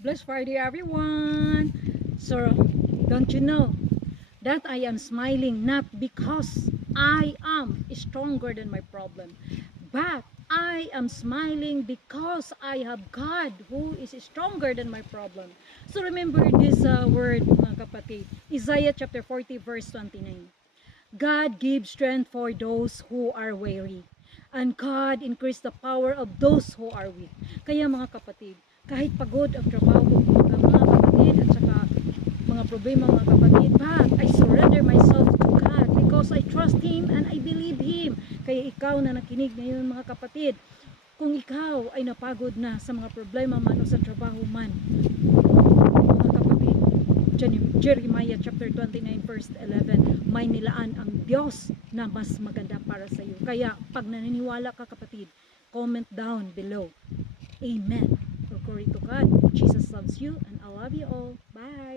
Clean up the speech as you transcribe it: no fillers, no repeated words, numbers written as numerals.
Blessed Friday, everyone. So, don't you know that I am smiling not because I am stronger than my problem, but I am smiling because I have God who is stronger than my problem. So remember this word, mga kapatid. Isaiah chapter 40 verse 29. God gives strength for those who are weary, and God increase the power of those who are weak. Kaya mga kapatid, kahit pagod ang trabaho mga kapatid at saka mga problema mga kapatid, but I surrender myself to God because I trust Him and I believe Him. Kaya ikaw na nakinig ngayon mga kapatid, kung ikaw ay napagod na sa mga problema man o sa trabaho man, mga kapatid, Jeremiah chapter 29 verse 11, may nilaan ang Diyos na mas maganda para sa iyo. Kaya pag naniniwala ka kapatid, comment down below. Amen. Glory to God. Jesus loves you and I love you all. Bye.